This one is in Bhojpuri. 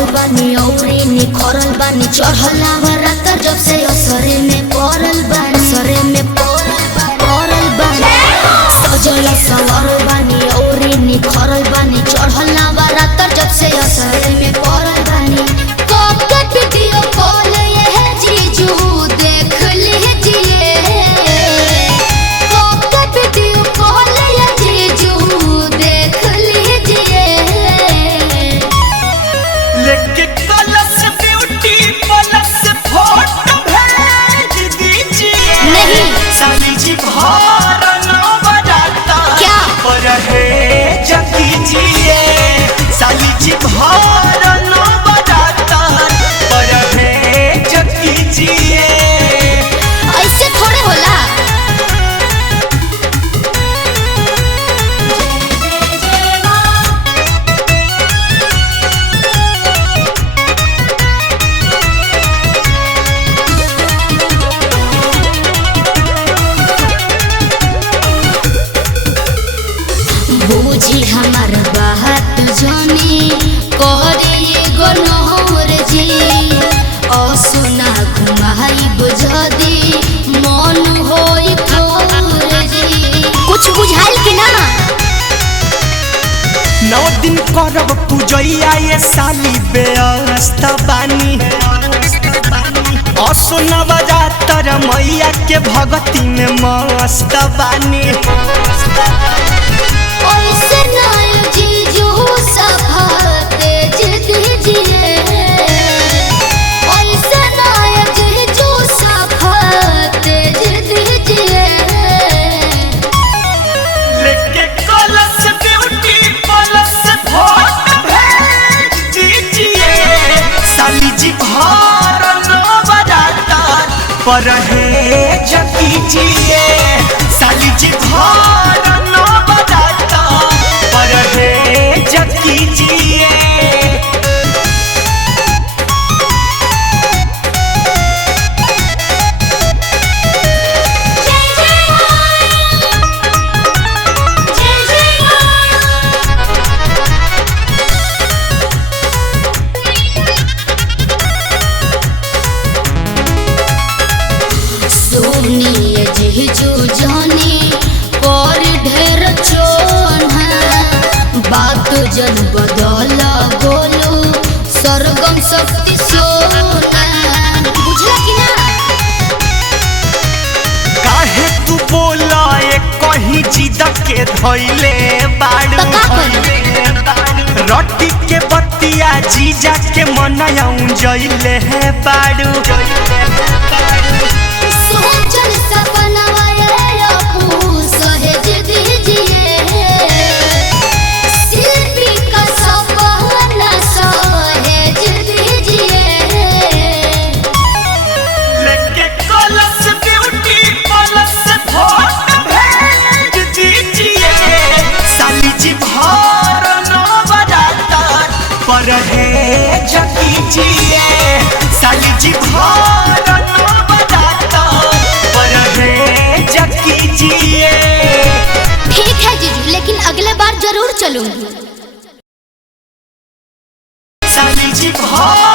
सवरल बानी औरी निखरल बानी चढ़ला बरात जब से असरे में पड़ल बानी असरे में पड़ल बानी सजल सवरल बानी औरी निखरल बानी चढ़ला बरात जब से असरे में पड़ल बानी कब वीडियो कॉल ये जीजू देख लीजिए कब वीडियो कॉल ये जीजू देख लीजिए लेके कलश ब्यूटी प्लस फोटो भेज दीजिए नहीं साली जी भार न बजाता क्या पर है जग कीजिए साली जी भार न बजाता पर है जग कीजिए ऐसे थोड़े होला बूझी हमार बात जानी करे गनौर जी असुना घुमाई बुझदी मन होई तोर जी कुछ बुझाइल कि ना 9 दिन करब पूजैया ये साली व्यस्त बानी असुना बजातर मैया के भगती में मस्त बानी ऐसे नाय जीजू सभा तेज दीजिए ऐसे नाय जीजू सभा तेज दीजिए लेके कलश ब्यूटी प्लस फोटो भेज दीजिए साली जी भार न बजाता पर है जग कीजिए साली जी भार न बजाता पर है जग कीजिए सुनिए जीजू जानी पर ढेर चोना बात जन बदल बोलो सरगम शक्ति सोना बुझला कि ना काहे तू बोला एक कहीं जिद के धइले बाड़ू तो का करी? रोटी के बतिया जीजा के मनाऊं जइले है बाड़ू सोचल सपनवा ये अपू सहेज दीजिए शिल्पी का सपना सहेज दीजिए लेके कलश ब्यूटी प्लस फोटो भेज दीजिए साली जी भार न बजाता पर है जग कीजिए साली जी भार न बजाता पर है जग कीजिए ठीक है जीजू लेकिन अगले बार जरूर चलूंगी साली जी भार